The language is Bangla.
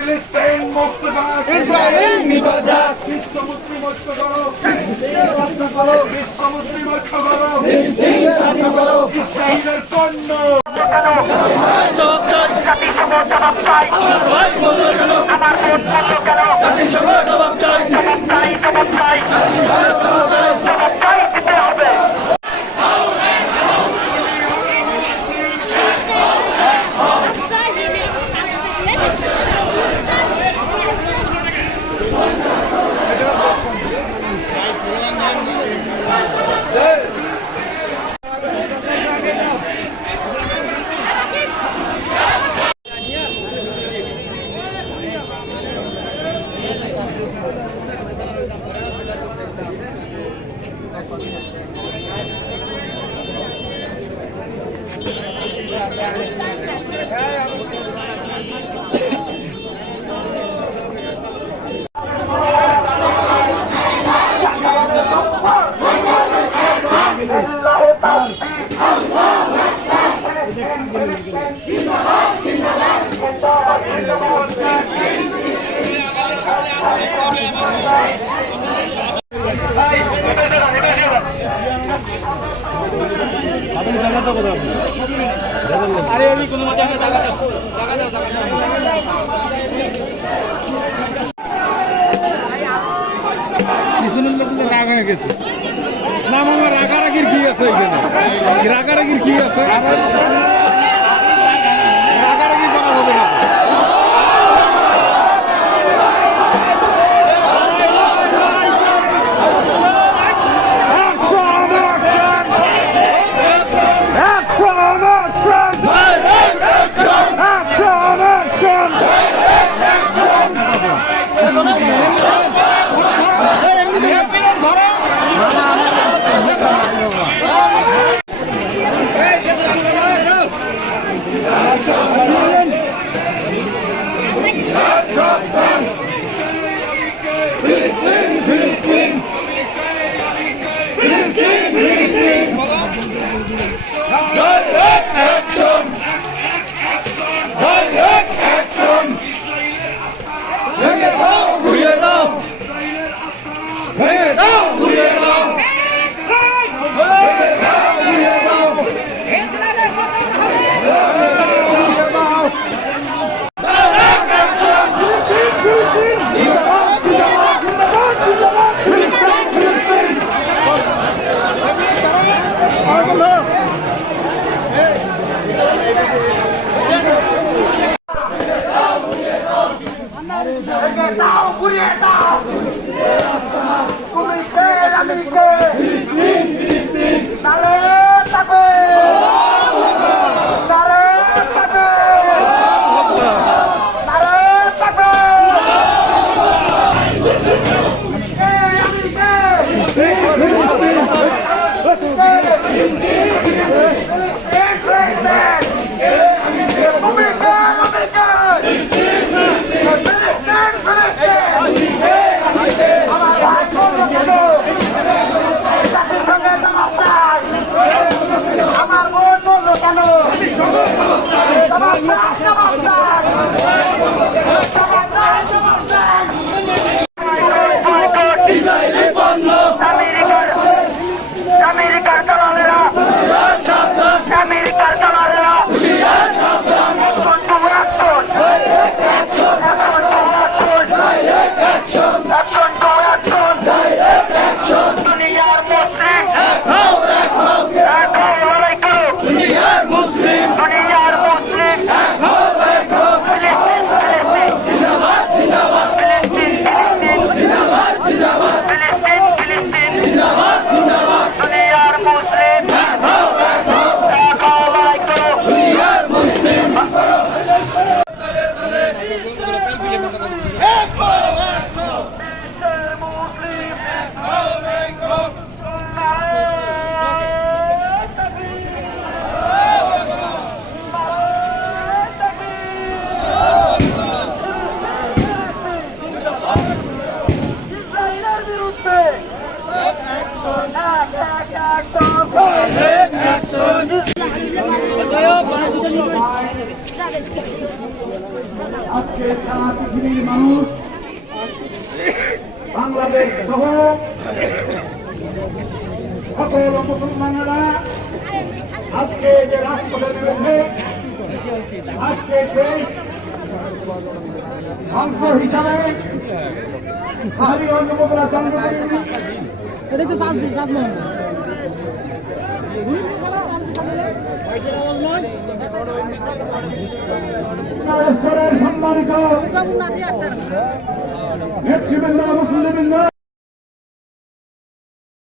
ফিলিস্তিন মুক্ত করো ইসরায়েল নিবাজাত বিশ্ব মুসলিম ঐক্য করো। রক্ত করো। বিশ্ব মুসলিম ঐক্য করো। ফিলিস্তিন স্বাধীন করো ইসরায়েলের কন্য আমার জবাব চাই। Hey, রাগ হয়ে গেছে না মামা রাগারাগির কি আছে এখানে? রাগারাগির কি আছে? সস্তা يا আজকে সারা পৃথিবীর মানুষ বাংলাদেশ সহ সকল মুসলমানেরা আজকে যে রাষ্ট্রের বিরুদ্ধে আজকে সেই অংশ হিসাবে হাবিগঞ্জ উপজেলা চন্দ্রপুর সাজ